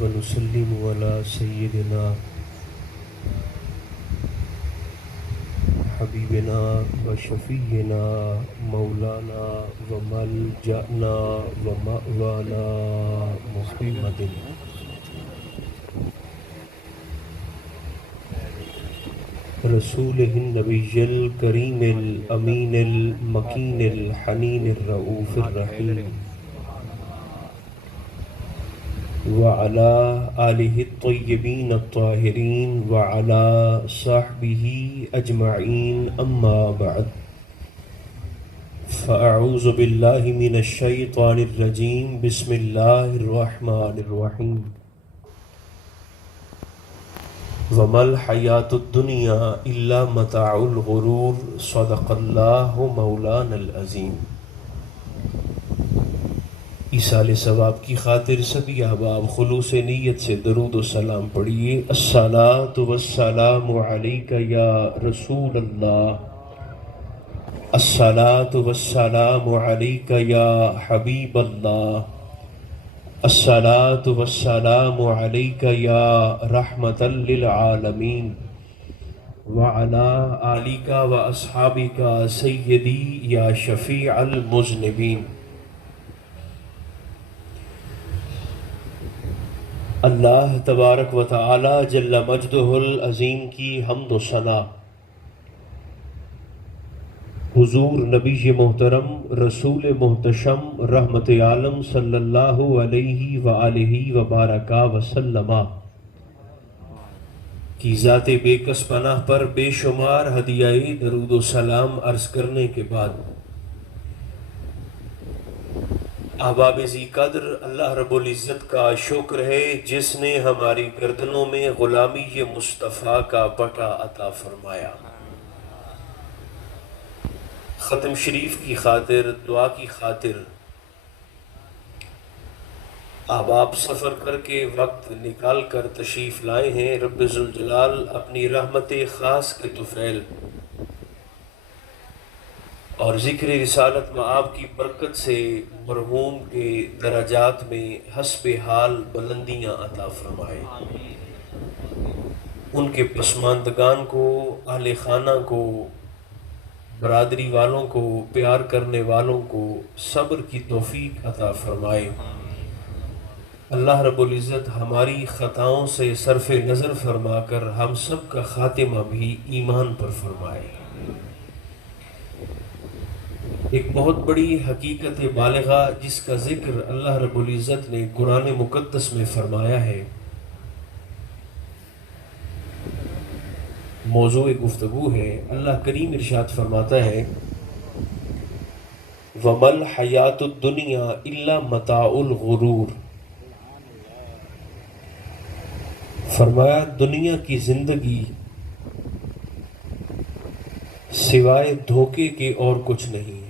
ونسلم على سيدنا حبيبنا وشفينا مولانا وملجأنا ومأوانا محمد رسوله النبي الكريم الأمين المكين الحنين الرؤوف الرحيم وعلى آله الطيبين الطاهرين وعلى صحبه أجمعين أما بعد فأعوذ بالله من الشيطان الرجيم بسم الله الرحمن الرحيم وما الحياة الدنيا إلا متاع الغرور صدق الله مولانا العظيم۔ ایصال ثواب کی خاطر سبھی احباب خلوص نیت سے درود و سلام پڑھیے۔ الصلاۃ والسلام علیک یا رسول اللہ، الصلاۃ والسلام علیک یا حبیب اللہ، الصلاۃ والسلام علیک یا رحمۃ للعالمین وعلی آلک واصحابک سیدی یا شفیع المذنبین۔ اللہ تبارک و تعالی جل مجدہ العظیم کی حمد و ثنا حضور نبی محترم رسول محتشم رحمت عالم صلی اللہ علیہ وآلہ وبارک وسلم کی ذات بے کس پناہ پر بے شمار ہدیہ درود و سلام عرض کرنے کے بعد احباب ذی قدر، اللہ رب العزت کا شکر ہے جس نے ہماری گردنوں میں غلامی مصطفیٰ کا پٹا عطا فرمایا۔ ختم شریف کی خاطر، دعا کی خاطر احباب سفر کر کے وقت نکال کر تشریف لائے ہیں۔ رب ذوالجلال اپنی رحمت خاص کے طفیل اور ذکر رسالت مآب کی برکت سے مرحوم کے درجات میں حسب حال بلندیاں عطا فرمائے۔ ان کے پسماندگان کو، اہل خانہ کو، برادری والوں کو، پیار کرنے والوں کو صبر کی توفیق عطا فرمائے۔ اللہ رب العزت ہماری خطاؤں سے صرف نظر فرما کر ہم سب کا خاتمہ بھی ایمان پر فرمائے۔ ایک بہت بڑی حقیقت بالغہ جس کا ذکر اللہ رب العزت نے قرآن مقدس میں فرمایا ہے، موضوع گفتگو ہے۔ اللہ کریم ارشاد فرماتا ہے وَمَا الْحَيَاةُ الدُّنْيَا إِلَّا مَتَاعُ الْغُرُورِ، فرمایا دنیا کی زندگی سوائے دھوکے کے اور کچھ نہیں ہے۔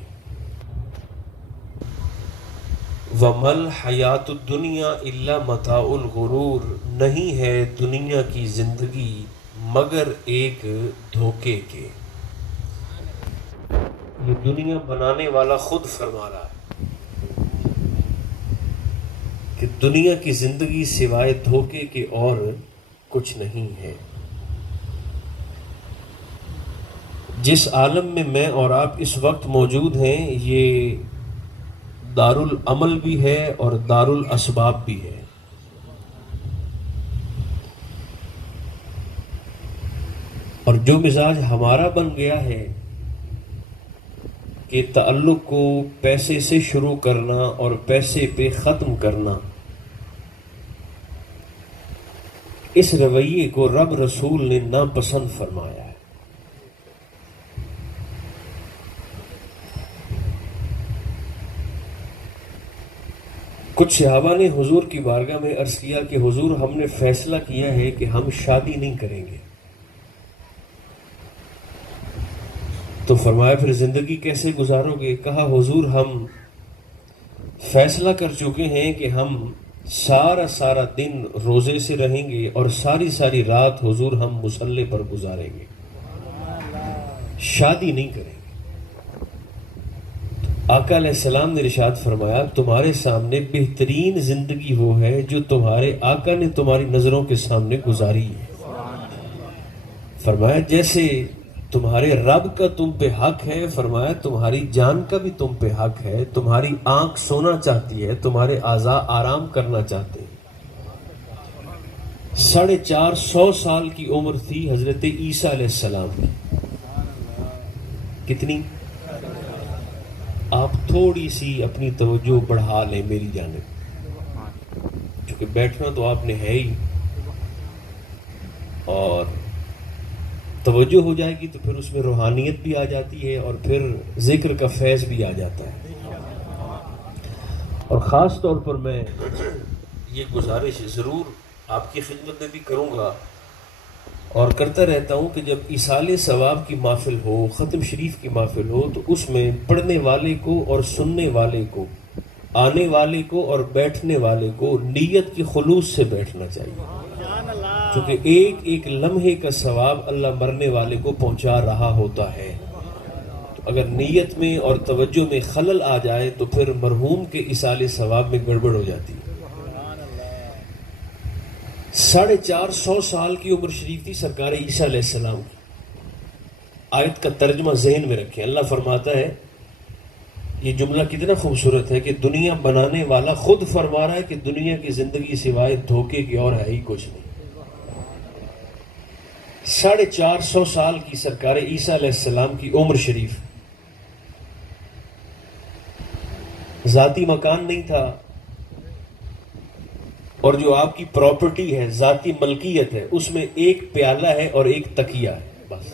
وَمَا الْحَيَاةُ الدُّنْيَا إِلَّا مَتَاعُ الْغُرُورِ، نہیں ہے دنیا کی زندگی مگر ایک دھوکے کے۔ یہ دنیا بنانے والا خود فرما رہا ہے کہ دنیا کی زندگی سوائے دھوکے کے اور کچھ نہیں ہے۔ جس عالم میں میں اور آپ اس وقت موجود ہیں یہ دار العمل بھی ہے اور دار الاسباب بھی ہے۔ اور جو مزاج ہمارا بن گیا ہے کہ تعلق کو پیسے سے شروع کرنا اور پیسے پہ ختم کرنا، اس رویے کو رب رسول نے ناپسند فرمایا ہے۔ کچھ صحابہ نے حضور کی بارگاہ میں عرض کیا کہ حضور ہم نے فیصلہ کیا ہے کہ ہم شادی نہیں کریں گے۔ تو فرمایا پھر زندگی کیسے گزارو گے؟ کہا حضور ہم فیصلہ کر چکے ہیں کہ ہم سارا دن روزے سے رہیں گے اور ساری رات حضور ہم مصلی پر گزاریں گے، شادی نہیں کریں گے۔ آقا علیہ السلام نے ارشاد فرمایا تمہارے سامنے بہترین زندگی وہ ہے جو تمہارے آقا نے تمہاری نظروں کے سامنے گزاری ہے. فرمایا جیسے تمہارے رب کا تم پہ حق ہے، فرمایا تمہاری جان کا بھی تم پہ حق ہے. تمہاری آنکھ سونا چاہتی ہے، تمہارے اعضاء آرام کرنا چاہتے ہیں. 450 سال کی عمر تھی حضرت عیسیٰ علیہ السلام کی. کتنی؟ آپ تھوڑی سی اپنی توجہ بڑھا لیں میری جانب، کیونکہ بیٹھنا تو آپ نے ہے ہی، اور توجہ ہو جائے گی تو پھر اس میں روحانیت بھی آ جاتی ہے اور پھر ذکر کا فیض بھی آ جاتا ہے. اور خاص طور پر میں یہ گزارش ضرور آپ کی خدمت میں بھی کروں گا اور کرتا رہتا ہوں کہ جب ایصال ثواب کی محفل ہو، ختم شریف کی محفل ہو، تو اس میں پڑھنے والے کو اور سننے والے کو، آنے والے کو اور بیٹھنے والے کو نیت کی خلوص سے بیٹھنا چاہیے، کیونکہ ایک ایک لمحے کا ثواب اللہ مرنے والے کو پہنچا رہا ہوتا ہے. تو اگر نیت میں اور توجہ میں خلل آ جائے تو پھر مرحوم کے ایصال ثواب میں گڑبڑ ہو جاتی ہے. 450 سال کی عمر شریف تھی سرکار عیسیٰ علیہ السلام کی. آیت کا ترجمہ ذہن میں رکھیں. اللہ فرماتا ہے، یہ جملہ کتنا خوبصورت ہے کہ دنیا بنانے والا خود فرما رہا ہے کہ دنیا کی زندگی سوائے دھوکے کی اور ہے ہی کچھ نہیں. 450 سال کی سرکار عیسیٰ علیہ السلام کی عمر شریف. ذاتی مکان نہیں تھا، اور جو آپ کی پراپرٹی ہے، ذاتی ملکیت ہے، اس میں ایک پیالہ ہے اور ایک تکیہ ہے بس.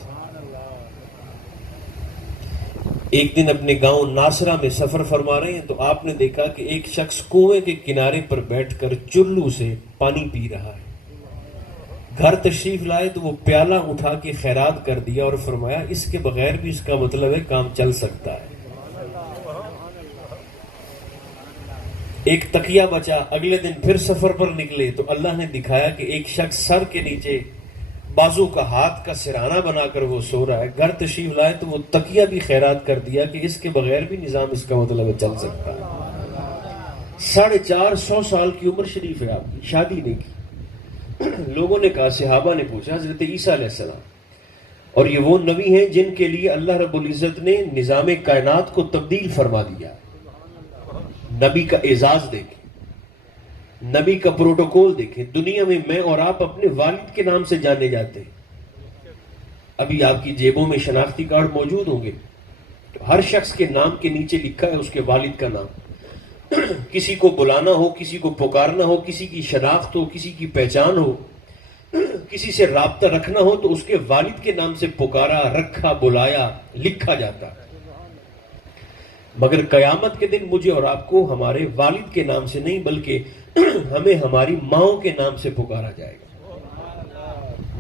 ایک دن اپنے گاؤں ناصرہ میں سفر فرما رہے ہیں تو آپ نے دیکھا کہ ایک شخص کنویں کے کنارے پر بیٹھ کر چلو سے پانی پی رہا ہے. گھر تشریف لائے تو وہ پیالہ اٹھا کے خیرات کر دیا اور فرمایا اس کے بغیر بھی اس کا مطلب ہے کام چل سکتا ہے. ایک تکیہ بچا. اگلے دن پھر سفر پر نکلے تو اللہ نے دکھایا کہ ایک شخص سر کے نیچے بازو کا ہاتھ کا سرہانہ بنا کر وہ سو رہا ہے. گھر تشریف لائے تو وہ تکیہ بھی خیرات کر دیا کہ اس کے بغیر بھی نظام اس کا مطلب ہے چل سکتا ہے. 450 سال کی عمر شریف ہے آپ کی، شادی نہیں کی. لوگوں نے کہا، صحابہ نے پوچھا حضرت عیسیٰ علیہ السلام، اور یہ وہ نبی ہیں جن کے لیے اللہ رب العزت نے نظام کائنات کو تبدیل فرما دیا. نبی کا اعزاز دیکھیں، نبی کا پروٹوکول دیکھیں. دنیا میں اور آپ اپنے والد کے نام سے جانے جاتے ہیں. ابھی آپ کی جیبوں میں شناختی کارڈ موجود ہوں گے، تو ہر شخص کے نام کے نیچے لکھا ہے اس کے والد کا نام. کسی کو بلانا ہو، کسی کو پکارنا ہو، کسی کی شناخت ہو، کسی کی پہچان ہو، کسی سے رابطہ رکھنا ہو تو اس کے والد کے نام سے پکارا، رکھا، بلایا، لکھا جاتا. مگر قیامت کے دن مجھے اور آپ کو ہمارے والد کے نام سے نہیں بلکہ ہمیں ہماری ماؤں کے نام سے پکارا جائے گا.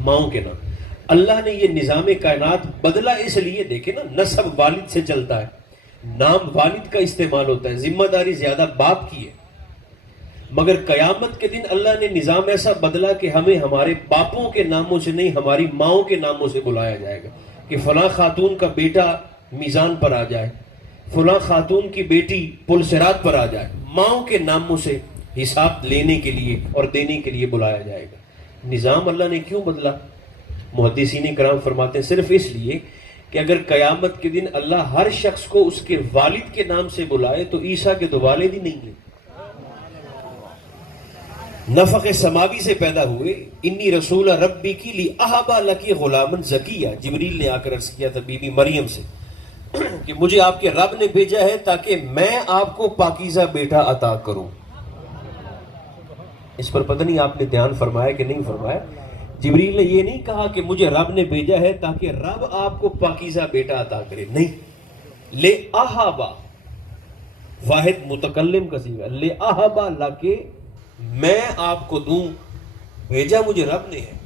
ماؤں کے نام. اللہ نے یہ نظام کائنات بدلا اس لیے، دیکھیں نا، نسب والد سے چلتا ہے، نام والد کا استعمال ہوتا ہے، ذمہ داری زیادہ باپ کی ہے. مگر قیامت کے دن اللہ نے نظام ایسا بدلا کہ ہمیں ہمارے باپوں کے ناموں سے نہیں ہماری ماؤں کے ناموں سے بلایا جائے گا. کہ فلاں خاتون کا بیٹا میزان پر آ جائے، فلاں خاتون کی بیٹی پل صراط پر آ جائے. ماؤں کے ناموں سے حساب لینے کے لیے اور دینے کے لیے بلایا جائے گا. نظام اللہ نے کیوں بدلا؟ محدثین کرام فرماتے ہیں صرف اس لیے کہ اگر قیامت کے دن اللہ ہر شخص کو اس کے والد کے نام سے بلائے تو عیسیٰ کے تو والد ہی نہیں ہیں. نفخ سماوی سے پیدا ہوئے. انی رسول ربی کی لی احبا لکی غلامن زکیہ. جبریل نے آ کر عرض کیا تھا بی بی مریم سے کہ مجھے آپ کے رب نے بھیجا ہے تاکہ میں آپ کو پاکیزہ بیٹا عطا کروں. اس پر پتہ نہیں آپ نے دھیان فرمایا کہ نہیں فرمایا. جبریل نے یہ نہیں کہا کہ مجھے رب نے بھیجا ہے تاکہ رب آپ کو پاکیزہ بیٹا عطا کرے، نہیں. لے احبا، واحد متکلم کا صیغہ، لے احبا لکے، میں آپ کو دوں، بھیجا مجھے رب نے ہے.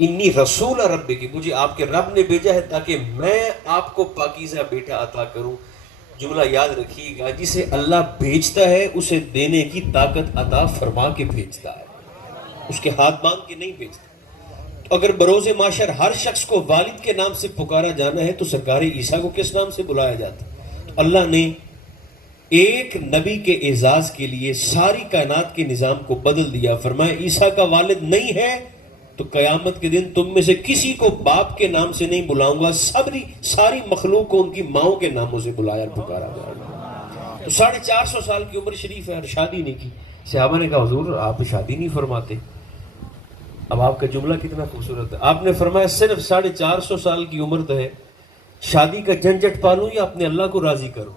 انی رسول رب کی، مجھے آپ کے رب نے بھیجا ہے تاکہ میں آپ کو پاکیزہ بیٹا عطا کروں. جملہ یاد رکھیے گا، جسے اللہ بھیجتا ہے اسے دینے کی طاقت عطا فرما کے بھیجتا ہے، اس کے ہاتھ باندھ کے نہیں بھیجتا. تو اگر بروز معاشر ہر شخص کو والد کے نام سے پکارا جانا ہے تو سرکار عیسیٰ کو کس نام سے بلایا جاتا؟ اللہ نے ایک نبی کے اعزاز کے لیے ساری کائنات کے نظام کو بدل دیا. فرمایا عیسیٰ کا والد نہیں ہے تو قیامت کے دن تم میں سے کسی کو باپ کے نام سے نہیں بلاؤں گا, ساری مخلوق کو ان کی ماؤں کے ناموں سے بلایا اور پکارا جائے گا. تو 450 سال کی عمر شریف ہے اور شادی نہیں کی. صحابہ نے کہا حضور آپ شادی نہیں فرماتے. اب آپ کا جملہ کتنا خوبصورت ہے. آپ نے فرمایا صرف 450 سال کی عمر تو ہے, شادی کا جھنجھٹ پالوں یا اپنے اللہ کو راضی کروں.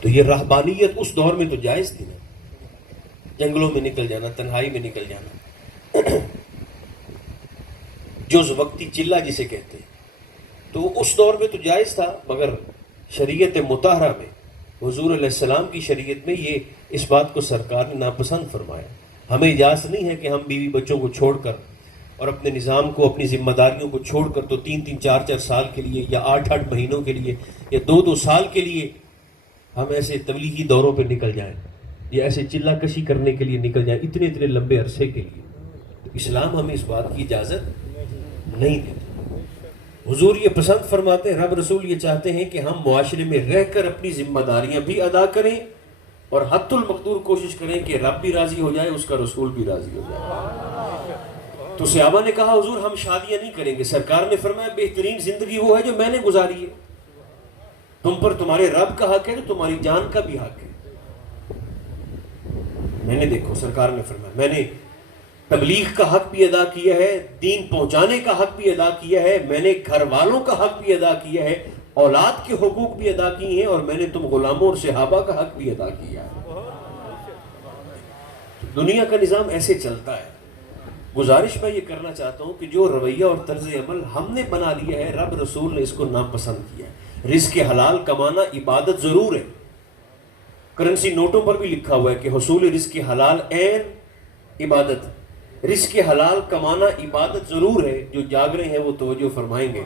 تو یہ رہبانیت اس دور میں تو جائز تھی نا, جنگلوں میں نکل جانا, تنہائی میں نکل جانا, جز وقتی چلہ جسے کہتے ہیں, تو اس دور میں تو جائز تھا. مگر شریعت مطہرہ میں, حضور علیہ السلام کی شریعت میں یہ اس بات کو سرکار نے ناپسند فرمایا. ہمیں اجازت نہیں ہے کہ ہم بیوی بچوں کو چھوڑ کر اور اپنے نظام کو, اپنی ذمہ داریوں کو چھوڑ کر تو 3-3 4-4 سال کے لیے یا 8-8 مہینوں کے لیے یا 2-2 سال کے لیے ہم ایسے تبلیغی دوروں پہ نکل جائیں یا ایسے چلہ کشی کرنے کے لیے نکل جائیں اتنے لمبے عرصے کے لیے. تو اسلام ہمیں اس بات کی اجازت نہیں دیتا. حضور یہ پسند فرماتے ہیں, رب رسول یہ چاہتے ہیں کہ ہم معاشرے میں رہ کر اپنی ذمہ داریاں بھی ادا کریں اور حد المقدور کوشش کریں کہ رب بھی راضی ہو جائے, اس کا رسول بھی راضی ہو جائے. تو صحابہ نے کہا حضور ہم شادیاں نہیں کریں گے. سرکار نے فرمایا بہترین زندگی وہ ہے جو میں نے گزاری ہے. تم پر تمہارے رب کا حق ہے تو تمہاری جان کا بھی حق ہے. میں نے دیکھو, سرکار نے فرمایا میں نے تبلیغ کا حق بھی ادا کیا ہے, دین پہنچانے کا حق بھی ادا کیا ہے, میں نے گھر والوں کا حق بھی ادا کیا ہے, اولاد کے حقوق بھی ادا کیے ہیں, اور میں نے تم غلاموں اور صحابہ کا حق بھی ادا کیا ہے. دنیا کا نظام ایسے چلتا ہے. گزارش میں یہ کرنا چاہتا ہوں کہ جو رویہ اور طرز عمل ہم نے بنا لیا ہے, رب رسول نے اس کو ناپسند کیا ہے. رزق حلال کمانا عبادت ضرور ہے, کرنسی نوٹوں پر بھی لکھا ہوا ہے کہ حصول رزق حلال عین عبادت. رزق حلال کمانا عبادت ضرور ہے, جو جاگ رہے ہیں وہ توجہ فرمائیں گے.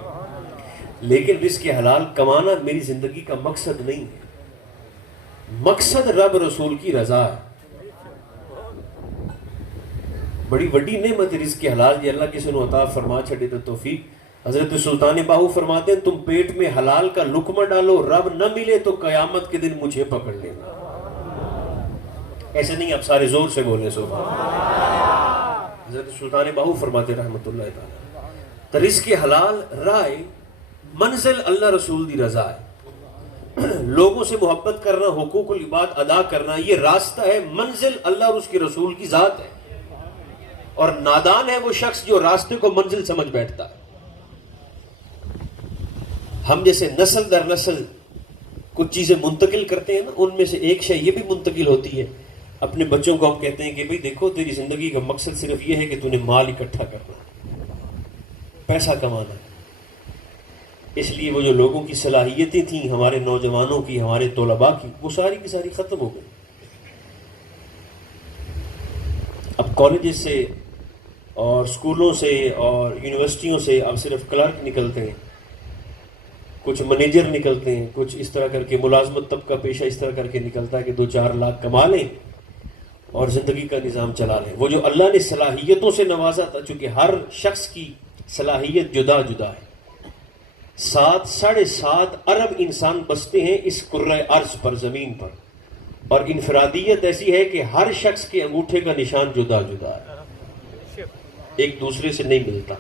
لیکن رزق حلال کمانا میری زندگی کا مقصد نہیں ہے. مقصد رب رسول کی رضا ہے. بڑی وڈی نعمت رزق حلال جی اللہ کسی نے عطا فرما چھڑے تو توفیق. حضرت سلطان باہو فرماتے ہیں تم پیٹ میں حلال کا لقمہ ڈالو, رب نہ ملے تو قیامت کے دن مجھے پکڑ لینا. ایسے نہیں, آپ سارے زور سے بولیں سبحان اللہ. حضرت سلطان باہو فرماتے رحمت اللہ تعالی, رزق حلال رائے منزل اللہ رسول دی رضا ہے. لوگوں سے محبت کرنا, حقوق العباد ادا کرنا, یہ راستہ ہے. منزل اللہ اور اس کے رسول کی ذات ہے. اور نادان ہے وہ شخص جو راستے کو منزل سمجھ بیٹھتا ہے. ہم جیسے نسل در نسل کچھ چیزیں منتقل کرتے ہیں نا, ان میں سے ایک شے یہ بھی منتقل ہوتی ہے. اپنے بچوں کو ہم کہتے ہیں کہ بھئی دیکھو تیری زندگی کا مقصد صرف یہ ہے کہ تو نے مال اکٹھا کرنا, پیسہ کمانا. اس لیے وہ جو لوگوں کی صلاحیتیں تھیں ہمارے نوجوانوں کی, ہمارے طلباء کی, وہ ساری کی ساری ختم ہو گئی. اب کالجز سے اور اسکولوں سے اور یونیورسٹیوں سے اب صرف کلرک نکلتے ہیں, کچھ منیجر نکلتے ہیں, کچھ اس طرح کر کے ملازمت طبقہ پیشہ اس طرح کر کے نکلتا ہے کہ 2-4 لاکھ کما لیں اور زندگی کا نظام چلا لیں. وہ جو اللہ نے صلاحیتوں سے نوازا تھا, چونکہ ہر شخص کی صلاحیت جدا جدا ہے. 7.5 ارب انسان بستے ہیں اس کرۂ ارض پر, زمین پر, اور انفرادیت ایسی ہے کہ ہر شخص کے انگوٹھے کا نشان جدا جدا ہے, ایک دوسرے سے نہیں ملتا.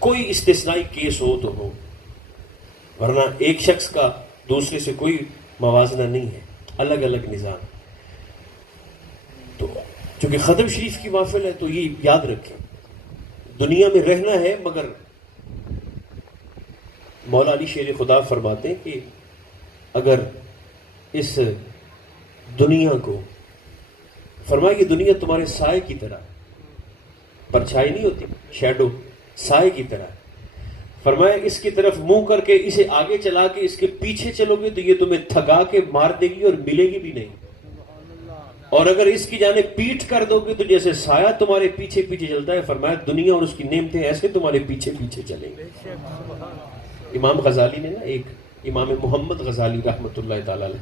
کوئی استثنائی کیس ہو تو ہو, ورنہ ایک شخص کا دوسرے سے کوئی موازنہ نہیں ہے, الگ الگ نظام. تو چونکہ ختم شریف کی محفل ہے تو یہ یاد رکھیں, دنیا میں رہنا ہے, مگر مولا علی شیر خدا فرماتے ہیں کہ اگر اس دنیا کو, فرمایا کہ دنیا تمہارے سائے کی طرح, پرچھائی نہیں ہوتی, شیڈو, سائے کی طرح. فرمایا اس کی طرف منہ کر کے اسے آگے چلا کے اس کے پیچھے چلو گے تو یہ تمہیں تھگا کے مار دے گی اور ملے گی بھی نہیں, اور اگر اس کی جانب پیٹ کر دو گے تو جیسے سایہ تمہارے پیچھے پیچھے چلتا ہے, فرمایا دنیا اور اس کی نعمتیں ایسے تمہارے پیچھے پیچھے چلیں گے. امام غزالی نے نا, ایک امام محمد غزالی رحمۃ اللہ تعالی علیہ,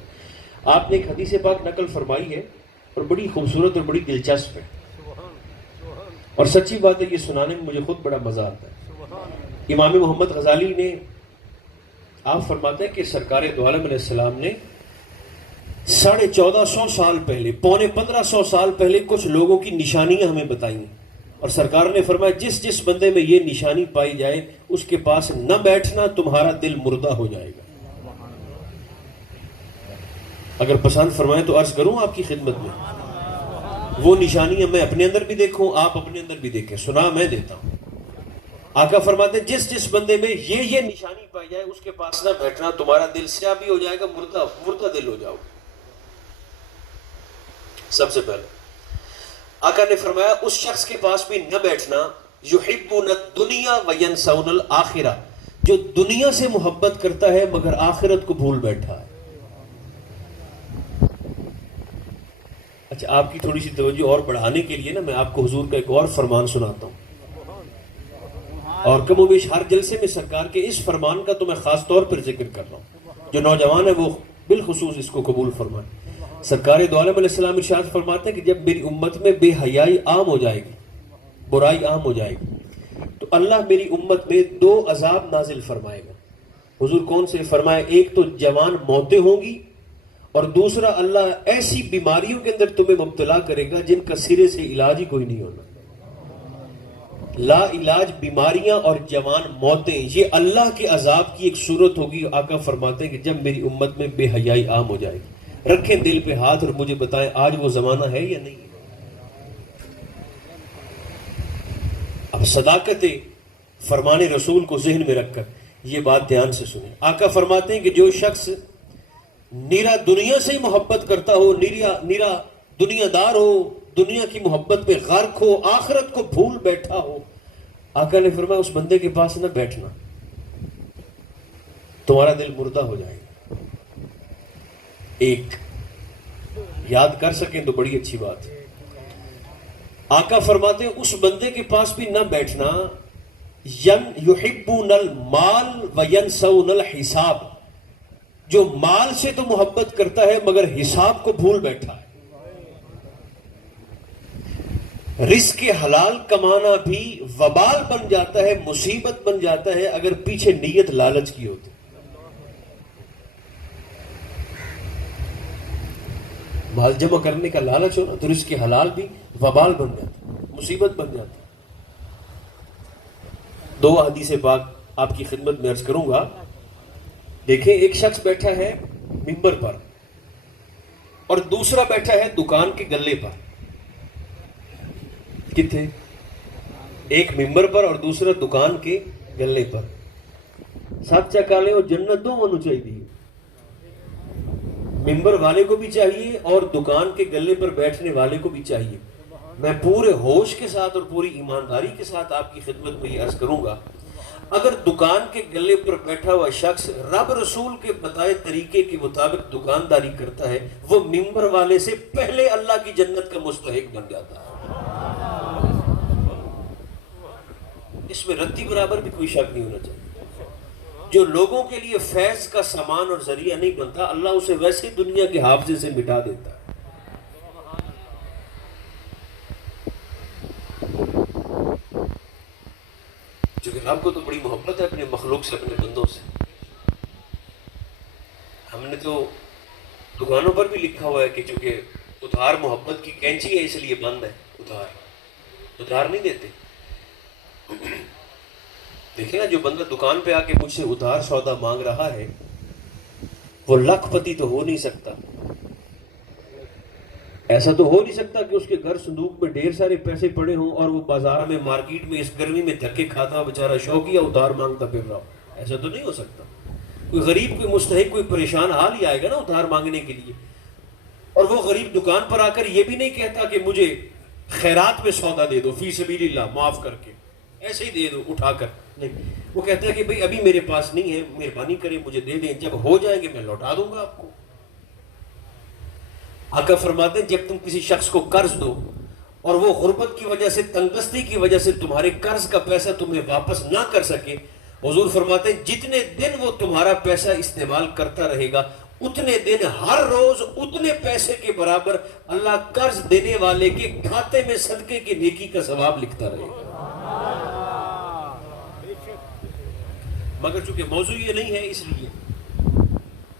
آپ نے ایک حدیث پاک نقل فرمائی ہے اور بڑی خوبصورت اور بڑی دلچسپ ہے, اور سچی بات ہے یہ سنانے میں مجھے خود بڑا مزہ آتا ہے. امام محمد غزالی نے آپ فرماتے ہیں کہ سرکار دو عالم علیہ السلام نے 1450 سال پہلے، 1500 سال پہلے کچھ لوگوں کی نشانیاں ہمیں بتائیں، اور سرکار نے فرمایا جس جس بندے میں یہ نشانی پائی جائے اس کے پاس نہ بیٹھنا، تمہارا دل مردہ ہو جائے گا۔ اگر پسند فرمائیں تو عرض کروں آپ کی خدمت میں، وہ نشانیاں میں اپنے اندر بھی دیکھوں، آپ اپنے اندر بھی دیکھیں، سنا میں دیتا ہوں۔ آقا فرماتے ہیں جس جس بندے میں یہ نشانی پائی جائے اس کے پاس نہ بیٹھنا، تمہارا دل سیاہ بھی ہو جائے گا، مردہ دل ہو جاؤ۔ سب سے پہلے آقا نے فرمایا اس شخص کے پاس بھی نہ بیٹھنا، یحبون الدنیا وینسون الآخرہ، جو دنیا سے محبت کرتا ہے مگر آخرت کو بھول بیٹھا ہے۔ اچھا، آپ کی تھوڑی سی توجہ اور بڑھانے کے لیے نا میں آپ کو حضور کا ایک اور فرمان سناتا ہوں، اور کم و بیش ہر جلسے میں سرکار کے اس فرمان کا تو میں خاص طور پر ذکر کر رہا ہوں، جو نوجوان ہے وہ بالخصوص اس کو قبول فرمائیں۔ سرکار دو عالم علیہ السلام ارشاد فرماتے ہیں کہ جب میری امت میں بے حیائی عام ہو جائے گی، برائی عام ہو جائے گی، تو اللہ میری امت میں 2 عذاب نازل فرمائے گا۔ حضور کون سے؟ فرمایا ایک تو جوان موتیں ہوں گی، اور دوسرا اللہ ایسی بیماریوں کے اندر تمہیں مبتلا کرے گا جن کا سرے سے علاج ہی کوئی نہیں ہونا۔ لا علاج بیماریاں اور جوان موتیں، یہ اللہ کے عذاب کی ایک صورت ہوگی۔ آقا فرماتے ہیں کہ جب میری امت میں بے حیائی عام ہو جائے گی۔ رکھیں دل پہ ہاتھ اور مجھے بتائیں آج وہ زمانہ ہے یا نہیں ہے؟ اب صداقت فرمان رسول کو ذہن میں رکھ کر یہ بات دھیان سے سنیں۔ آقا فرماتے ہیں کہ جو شخص نیرا دنیا سے محبت کرتا ہو، نیرا دنیا دار ہو، دنیا کی محبت میں غرق ہو، آخرت کو بھول بیٹھا ہو، آقا نے فرمایا اس بندے کے پاس نہ بیٹھنا، تمہارا دل مردہ ہو جائے گا۔ ایک یاد کر سکیں تو بڑی اچھی بات ہے۔ آقا فرماتے ہیں اس بندے کے پاس بھی نہ بیٹھنا، یحبون المال وینسون الحساب، جو مال سے تو محبت کرتا ہے مگر حساب کو بھول بیٹھا ہے۔ رزق حلال کمانا بھی وبال بن جاتا ہے، مصیبت بن جاتا ہے اگر پیچھے نیت لالچ کی ہوتی۔ مال جمع کرنے کا لالچ ہونا تو رزق حلال بھی وبال بن جاتا، مصیبت بن جاتا۔ 2 حدیث پاک آپ کی خدمت میں عرض کروں گا۔ دیکھیں، ایک شخص بیٹھا ہے منبر پر اور دوسرا بیٹھا ہے دکان کے گلے پر۔ کتنے؟ ایک منبر پر اور دوسرا دکان کے گلے پر۔ سچا کالے اور جنت دو منو چاہیے، منبر والے کو بھی چاہیے اور دکان کے گلے پر بیٹھنے والے کو بھی چاہیے۔ میں پورے ہوش کے ساتھ اور پوری ایمانداری کے ساتھ آپ کی خدمت میں یہ عرض کروں گا، اگر دکان کے گلے پر بیٹھا ہوا شخص رب رسول کے بتائے طریقے کے مطابق دکانداری کرتا ہے، وہ منبر والے سے پہلے اللہ کی جنت کا مستحق بن جاتا ہے۔ اس میں رتی برابر بھی کوئی شک نہیں ہونا چاہیے۔ جو لوگوں کے لیے فیض کا سامان اور ذریعہ نہیں بنتا، اللہ اسے ویسے دنیا کے حافظے سے مٹا دیتا ہے۔ چونکہ رب کو تو بڑی محبت ہے اپنے مخلوق سے، اپنے بندوں سے۔ ہم نے تو دکانوں پر بھی لکھا ہوا ہے کہ چونکہ ادھار محبت کی کینچی ہے اس لیے بند ہے، ادھار نہیں دیتے۔ دیکھیں نا، جو بندہ دکان پہ آ کے مجھ سے ادھار سودا مانگ رہا ہے وہ لاکھ پتی تو ہو نہیں سکتا۔ ایسا تو ہو نہیں سکتا کہ اس کے گھر صندوق میں ڈھیر سارے پیسے پڑے ہوں اور وہ بازار میں مارکیٹ میں اس گرمی میں دھکے کھاتا بیچارہ شوقیہ ادھار مانگتا پھر رہا ہو۔ ایسا تو نہیں ہو سکتا۔ کوئی غریب، کوئی مستحق، کوئی پریشان حال ہی آئے گا نا ادھار مانگنے کے لیے، اور وہ غریب دکان پر آ کر یہ بھی نہیں کہتا کہ مجھے خیرات میں سودا دے دو، فی سبیل اللہ، معاف کر کے ایسے ہی دے دو اٹھا کر، نہیں، وہ کہتا ہے کہ بھئی ابھی میرے پاس نہیں ہے، مہربانی کریں مجھے دے دیں، جب ہو جائیں گے میں لوٹا دوں گا آپ کو۔ آقا فرماتے ہیں جب تم کسی شخص کو قرض دو اور وہ غربت کی وجہ سے، تنگدستی کی وجہ سے تمہارے قرض کا پیسہ تمہیں واپس نہ کر سکے، حضور فرماتے ہیں جتنے دن وہ تمہارا پیسہ استعمال کرتا رہے گا اتنے دن ہر روز اتنے پیسے کے برابر اللہ قرض دینے والے کے کھاتے میں صدقے کی نیکی کا ثواب لکھتا رہے گا۔ مگر چونکہ موضوع یہ نہیں ہے اس لیے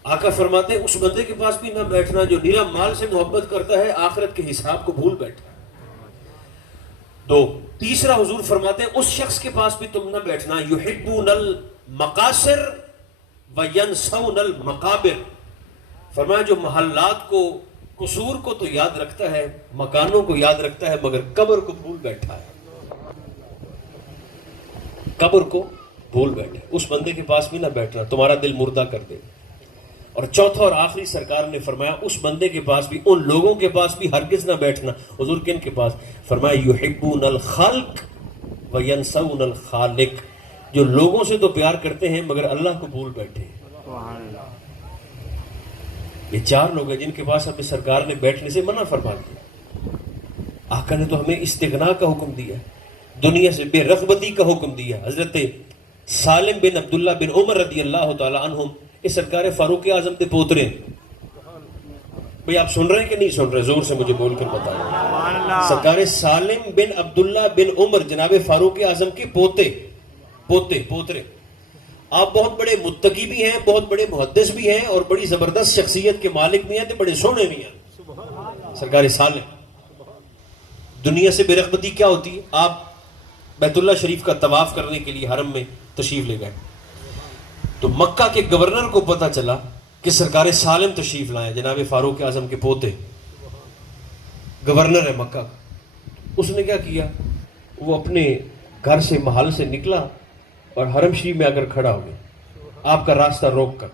آقا فرماتے ہیں اس بندے کے پاس بھی نہ بیٹھنا جو نیلا مال سے محبت کرتا ہے آخرت کے حساب کو بھول بیٹھا. دو تیسرا حضور فرماتے ہیں اس شخص کے پاس بھی تم نہ بیٹھنا یحبون المقاصر وینسون المقابر. فرمایا جو محلات کو قصور کو تو یاد رکھتا ہے مکانوں کو یاد رکھتا ہے مگر قبر کو بھول بیٹھا ہے. قبر کو بھول بیٹھا ہے. اس بندے کے پاس بھی نہ بیٹھنا تمہارا دل مردہ کر دے. اور چوتھا اور آخری سرکار نے فرمایا اس بندے کے پاس بھی ان لوگوں کے پاس بھی ہرگز نہ بیٹھنا. حضور کن کے پاس؟ فرمایا یحبون الخلق وینسون الخالق. جو لوگوں سے تو پیار کرتے ہیں مگر اللہ کو بھول بیٹھے ہیں. یہ چار لوگ ہیں جن کے پاس ہمیں سرکار نے بیٹھنے سے منع فرما دیا. آقا نے تو ہمیں استغنا کا حکم دیا, دنیا سے بے رغبتی کا حکم دیا. حضرت سالم بن عبداللہ بن عمر رضی اللہ تعالی عنہم اس سرکار فاروق اعظم کے پوترے. بھئی آپ سن رہے ہیں کہ نہیں سن رہے؟ زور سے مجھے بول کر بتائیں. سرکار سالم بن عبداللہ بن عمر جناب فاروق اعظم کے پوترے. آپ بہت بڑے متقی بھی ہیں, بہت بڑے محدث بھی ہیں اور بڑی زبردست شخصیت کے مالک بھی ہیں تو بڑے سونے بھی ہیں. سرکار سالم دنیا سے بے رغبتی کیا ہوتی ہے؟ آپ بیت اللہ شریف کا طواف کرنے کے لیے حرم میں تشریف لے گئے تو مکہ کے گورنر کو پتا چلا کہ سرکار سالم تشریف لائے, جناب فاروق اعظم کے پوتے, گورنر ہے مکہ کا. اس نے کیا کیا, وہ اپنے گھر سے محل سے نکلا اور حرم شریف میں آ کر کھڑا ہو گیا. آپ کا راستہ روک کر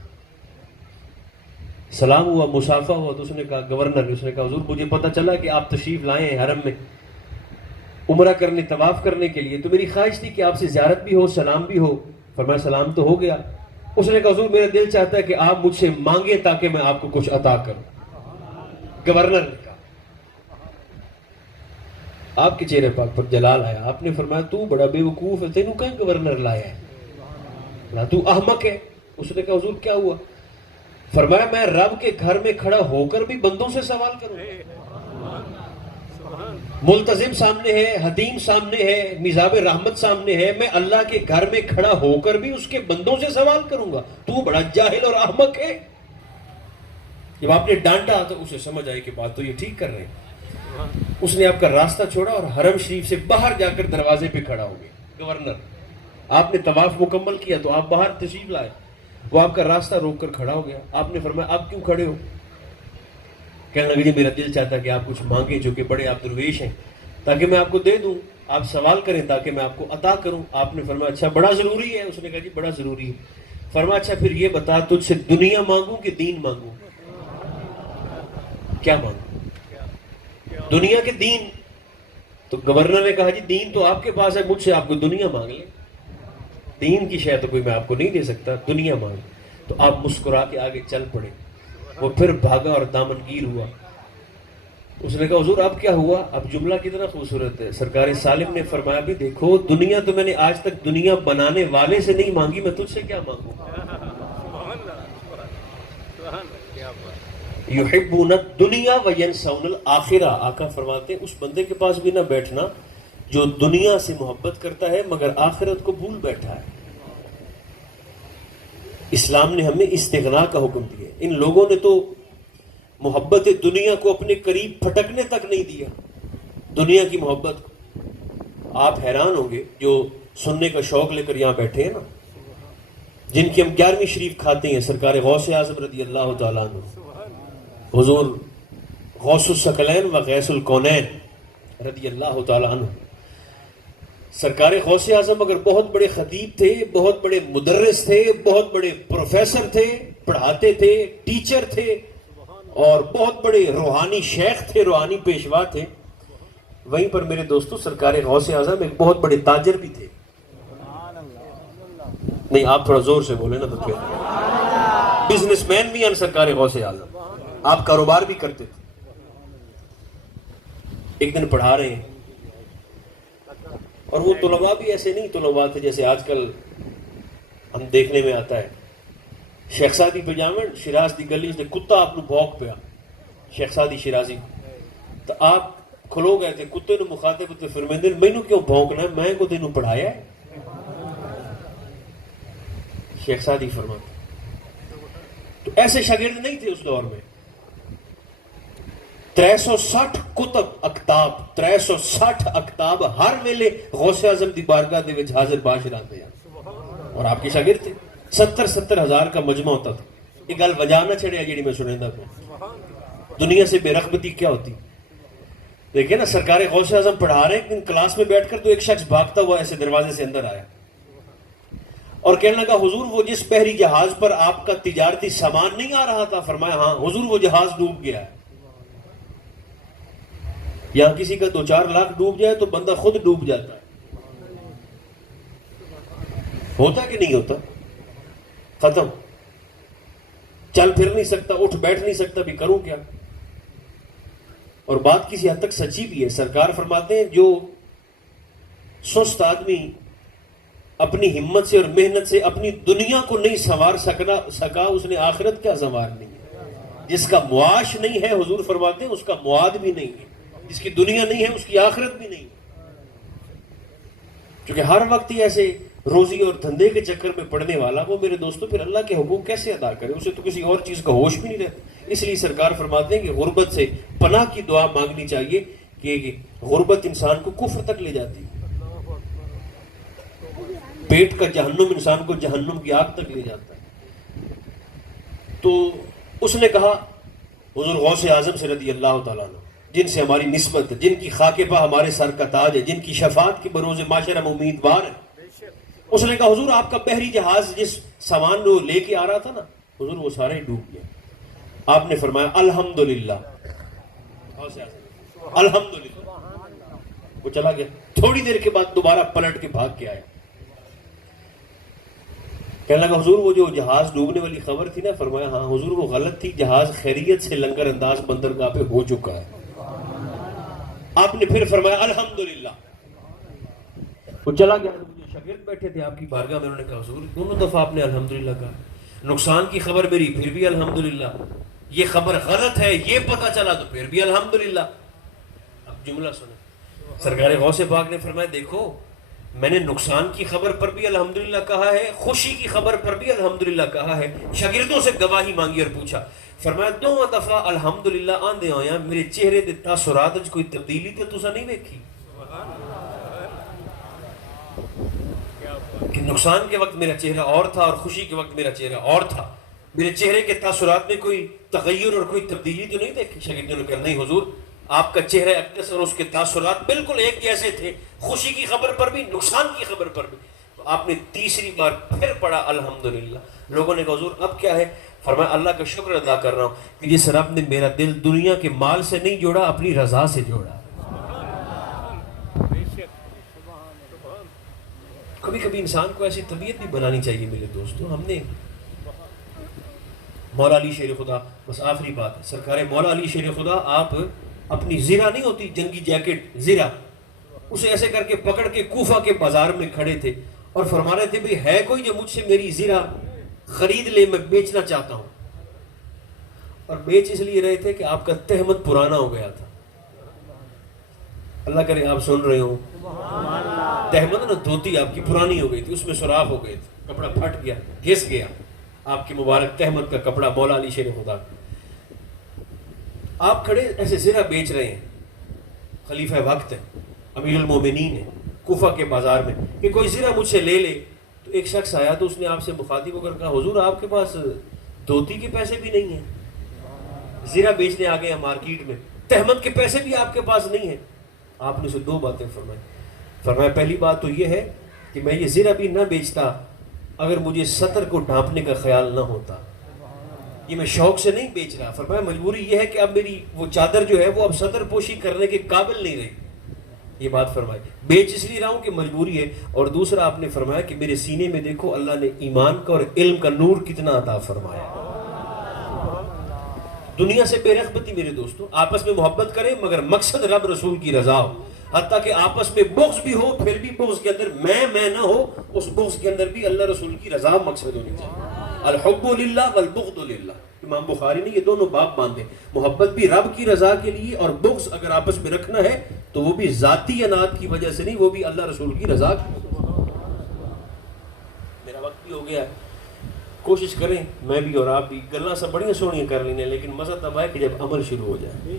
سلام ہوا, مصافحہ ہوا. تو اس نے کہا, گورنر نے, اس نے کہا حضور مجھے پتا چلا کہ آپ تشریف لائے ہیں حرم میں عمرہ کرنے, طواف کرنے کے لیے, تو میری خواہش تھی کہ آپ سے زیارت بھی ہو, سلام بھی ہو. فرمایا سلام تو ہو گیا. اس نے کہا حضور میرا دل چاہتا ہے کہ آپ مجھ سے مانگیں تاکہ میں آپ کو کچھ عطا کروں. گورنر نے کہا, آپ کے چہرے پاک پر جلال آیا. آپ نے فرمایا تو بڑا بے وقوف ہے, تینوں کہیں گورنر لایا ہے, تو احمق ہے. اس نے کہا حضور کیا ہوا؟ فرمایا میں رب کے گھر میں کھڑا ہو کر بھی بندوں سے سوال کروں. ملتزم سامنے ہے, حتیم سامنے ہے, میزاب رحمت سامنے ہے, میں اللہ کے گھر میں کھڑا ہو کر بھی اس کے بندوں سے سوال کروں گا, تو بڑا جاہل اور احمق ہے. جب آپ نے ڈانٹا تو اسے سمجھ آئی کہ بات تو یہ ٹھیک کر رہے ہیں. اس نے آپ کا راستہ چھوڑا اور حرم شریف سے باہر جا کر دروازے پہ کھڑا ہو گیا. گورنر, آپ نے طواف مکمل کیا تو آپ باہر تشریف لائے, وہ آپ کا راستہ روک کر کھڑا ہو گیا. آپ نے فرمایا آپ کیوں کھڑے ہو؟ کہنے لگے جی میرا دل چاہتا ہے کہ آپ کچھ مانگیں, جو کہ بڑے آپ درویش ہیں, تاکہ میں آپ کو دے دوں. آپ سوال کریں تاکہ میں آپ کو عطا کروں. آپ نے فرمایا اچھا بڑا ضروری ہے؟ اس نے کہا جی بڑا ضروری ہے. فرمایا اچھا پھر یہ بتا, تجھ سے دنیا مانگوں کہ دین مانگوں؟ کیا مانگوں؟ دنیا کے دین؟ تو گورنر نے کہا جی دین تو آپ کے پاس ہے, مجھ سے آپ کو دنیا مانگ لیں. دین کی شے تو کوئی میں آپ کو نہیں دے سکتا, دنیا مانگ. تو آپ مسکرا کے آگے چل پڑے. وہ پھر بھاگا اور دامنگیر ہوا. اس نے کہا حضور اب کیا ہوا؟ اب جملہ کتنا خوبصورت ہے. سرکار سالم نے فرمایا بھی دیکھو دنیا تو میں نے آج تک دنیا بنانے والے سے نہیں مانگی, میں تجھ سے کیا مانگوں؟ یحبون الدنیا وینسون الآخرہ. آقا فرماتے ہیں اس بندے کے پاس بھی نہ بیٹھنا جو دنیا سے محبت کرتا ہے مگر آخرت کو بھول بیٹھا ہے. اسلام نے ہمیں استغنا کا حکم دیا. ان لوگوں نے تو محبت دنیا کو اپنے قریب پھٹکنے تک نہیں دیا, دنیا کی محبت کو. آپ حیران ہوں گے جو سننے کا شوق لے کر یہاں بیٹھے ہیں نا, جن کی ہم 11ویں شریف کھاتے ہیں, سرکار غوث اعظم رضی اللہ تعالیٰ عنہ, حضور غوث الثقلین و غیث الکونین رضی اللہ تعالیٰ عنہ. سرکار غوث اعظم اگر بہت بڑے خطیب تھے, بہت بڑے مدرس تھے, بہت بڑے پروفیسر تھے, پڑھاتے تھے, ٹیچر تھے, اور بہت بڑے روحانی شیخ تھے, روحانی پیشوا تھے, وہیں پر میرے دوستو سرکار غوث اعظم ایک بہت بڑے تاجر بھی تھے. نہیں آپ تھوڑا زور سے بولیں نا, تو پھر بزنس مین بھی ہیں سرکار غوث اعظم, آپ کاروبار بھی کرتے تھے. ایک دن پڑھا رہے ہیں اور وہ طلباء بھی ایسے نہیں طلباء تھے جیسے آج کل ہم دیکھنے میں آتا ہے. شیخ سادی پجامن شیراز دی گلی سے کتا آپ بھوک پیا, شیخ سادی شیرازی, تو آپ کھلو گئے تھے, کتے نے مخاطب ہوتے فرمیندے مینوں کیوں بھونکنا ہے, میں کو تینوں پڑھایا ہے. شیخ سعدی فرماتے تو ایسے شاگرد نہیں تھے اس دور میں. 360 کتب اکتاب 360 اکتاب ہر ویلے غوث اعظم دی بارگاہ دے وچ حاضر باش رہتے ہیں, اور آپ کے شاگرد تھے. 70 ہزار کا مجمع ہوتا تھا. یہ گل وجہ نہ چھڑیا جیڑی میں سنیندا پیا. دنیا سے بے رغبتی کیا ہوتی. دیکھیں نا, سرکار غوث اعظم پڑھا رہے ہیں کلاس میں بیٹھ کر, تو ایک شخص بھاگتا ہوا ایسے دروازے سے اندر آیا اور کہنے لگا حضور وہ جس بحری جہاز پر آپ کا تجارتی سامان نہیں آ رہا تھا. فرمایا ہاں حضور وہ جہاز ڈوب گیا ہے. یہاں کسی کا 2-4 لاکھ ڈوب جائے تو بندہ خود ڈوب جاتا ہے. ہوتا کہ نہیں ہوتا؟ ختم. چل پھر نہیں سکتا, اٹھ بیٹھ نہیں سکتا, بھی کروں کیا. اور بات کسی حد تک سچی بھی ہے. سرکار فرماتے ہیں جو سست آدمی اپنی ہمت سے اور محنت سے اپنی دنیا کو نہیں سنوار سکا اس نے آخرت کیا سنوارنی ہے. جس کا معاش نہیں ہے حضور فرماتے ہیں اس کا معاد بھی نہیں ہے. جس کی دنیا نہیں ہے اس کی آخرت بھی نہیں. کیونکہ ہر وقت ہی ایسے روزی اور دھندے کے چکر میں پڑنے والا وہ میرے دوستوں پھر اللہ کے حقوق کیسے ادا کرے؟ اسے تو کسی اور چیز کا ہوش بھی نہیں رہتا. اس لیے سرکار فرماتے ہیں کہ غربت سے پناہ کی دعا مانگنی چاہیے کہ غربت انسان کو کفر تک لے جاتی ہے. پیٹ کا جہنم انسان کو جہنم کی آگ تک لے جاتا ہے. تو اس نے کہا حضور غوث اعظم سے رضی اللہ تعالیٰ عنہ, جن سے ہماری نسبت ہے, جن کی خاک پا ہمارے سر کا تاج ہے, جن کی شفاعت کے بروز معاشر ہم امیدوار ہیں. اس نے کہا حضور آپ کا بحری جہاز جس سامان وہ لے کے آ رہا تھا نا حضور وہ سارے ڈوب گئے. آپ نے فرمایا الحمدللہ, الحمدللہ. وہ چلا گیا. تھوڑی دیر کے بعد دوبارہ پلٹ کے بھاگ کے آیا. کہنے لگا حضور وہ جو جہاز ڈوبنے والی خبر تھی نا, فرمایا ہاں حضور وہ غلط تھی, جہاز خیریت سے لنگر انداز بندرگاہ پہ ہو چکا ہے. آپ نے پھر فرمایا الحمدللہ. وہ چلا گیا. شاگرد بیٹھے تھے آپ کی بارگاہ میں, انہوں نے کہا حضور دونوں دفعہ آپ نے الحمدللہ کہا, نقصان کی خبر میری پھر بھی الحمدللہ, یہ خبر غلط ہے یہ پتہ چلا تو پھر بھی الحمدللہ. اب جملہ سنیں, سرکار غوث پاک نے فرمایا دیکھو میں نے نقصان کی خبر پر بھی الحمدللہ کہا ہے, خوشی کی خبر پر بھی الحمدللہ کہا ہے. شاگردوں سے گواہی مانگی اور پوچھا. فرمایا دونوں دفعہ الحمدللہ آندے ہویا میرے چہرے دے تاثرات وچ کوئی تبدیلی تے تساں نہیں ویکھی کہ نقصان کے وقت میرا چہرہ اور تھا اور خوشی کے وقت میرا چہرہ اور تھا. میرے چہرے کے تاثرات میں کوئی تغیر اور کوئی تبدیلی تو نہیں دیکھی؟ شاگردوں نے کہا نہیں حضور آپ کا چہرہ اقدس اور اس کے تاثرات بالکل ایک جیسے تھے, خوشی کی خبر پر بھی نقصان کی خبر پر بھی. تو آپ نے تیسری بار پھر پڑھا الحمدللہ. لوگوں نے کہا حضور اب کیا ہے؟ فرمایا اللہ کا شکر ادا کر رہا ہوں کہ جس رب نے میرا دل دنیا کے مال سے نہیں جوڑا اپنی رضا سے جوڑا. کبھی کبھی انسان کو ایسی طبیعت بھی بنانی چاہیے میرے دوستوں. ہم نے مولا علی شیر خدا, بس آخری بات ہے, سرکار مولا علی شیر خدا آپ اپنی زرہ نہیں ہوتی جنگی جیکٹ زرہ, اسے ایسے کر کے پکڑ کے کوفہ کے بازار میں کھڑے تھے اور فرما رہے تھے بھی ہے کوئی جو مجھ سے میری زرہ خرید لے, میں بیچنا چاہتا ہوں. اور بیچ اس لیے رہے تھے کہ آپ کا تہمت پرانا ہو گیا تھا. اللہ کرے آپ سن رہے ہو, تہمت نا دھوتی آپ کی پرانی ہو گئی تھی, اس میں سوراخ ہو گئے تھے, کپڑا پھٹ گیا, گھس گیا آپ کی مبارک تہمت کا کپڑا مولا علی شیر خدا. آپ کھڑے ایسے زرہ بیچ رہے ہیں, خلیفہ وقت ہے, امیر المومنین ہے, کوفہ کے بازار میں, کہ کوئی زرہ مجھ سے لے لے. تو ایک شخص آیا تو اس نے آپ سے مخاطب ہو کر کہا حضور آپ کے پاس دھوتی کے پیسے بھی نہیں ہیں, زرہ بیچنے آ گئے ہیں مارکیٹ میں, تہمت کے پیسے بھی آپ کے پاس نہیں ہیں. آپ نے اسے 2 باتیں فرمائی. فرمایا پہلی بات تو یہ ہے کہ میں یہ زرہ بھی نہ بیچتا اگر مجھے سطر کو ڈھانپنے کا خیال نہ ہوتا. یہ میں شوق سے نہیں بیچ رہا. فرمایا مجبوری یہ ہے کہ اب میری وہ چادر جو ہے وہ اب سطر پوشی کرنے کے قابل نہیں رہی. یہ بات فرمائی. بیچ اس لیے رہا ہوں کہ مجبوری ہے. اور دوسرا آپ نے فرمایا کہ میرے سینے میں دیکھو اللہ نے ایمان کا اور علم کا نور کتنا عطا فرمایا. دنیا سے بے رغبتی میرے دوستوں, آپس میں محبت کریں مگر مقصد رب رسول کی رضا ہو. حتیٰ کہ آپس میں بغض بھی ہو پھر بھی بغض کے اندر میں نہ ہو, اس بغض کے اندر بھی اللہ رسول کی رضا مقصد ہونی چاہیے. الحب للہ والبغض للہ. امام بخاری نے یہ دونوں باب باندھے, محبت بھی رب کی رضا کے لیے اور بغض اگر آپس میں رکھنا ہے تو وہ بھی ذاتی انات کی وجہ سے نہیں, وہ بھی اللہ رسول کی رضا کی. میرا وقت بھی ہو گیا ہے. کوشش کریں میں بھی اور آپ بھی، گلاں سب بڑی سونیاں کر لینے، لیکن مزہ تب آئے کہ جب عمل شروع ہو جائے،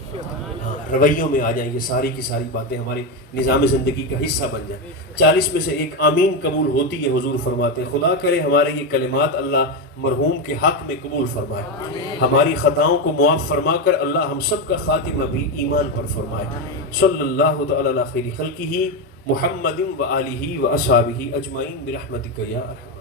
ہاں رویوں میں آ جائیں، یہ ساری کی ساری باتیں ہمارے نظام زندگی کا حصہ بن جائیں۔ 40 میں سے ایک آمین قبول ہوتی ہے، حضور فرماتے ہیں خدا کرے ہمارے یہ کلمات اللہ مرحوم کے حق میں قبول فرمائے، ہماری خطاؤں کو معاف فرما کر اللہ ہم سب کا خاتمہ بھی ایمان پر فرمائے۔ صلی اللہ تعالی علی خیر خلقہ محمد و آلہ و اصحابہ اجمعین برحمتک یا ارحم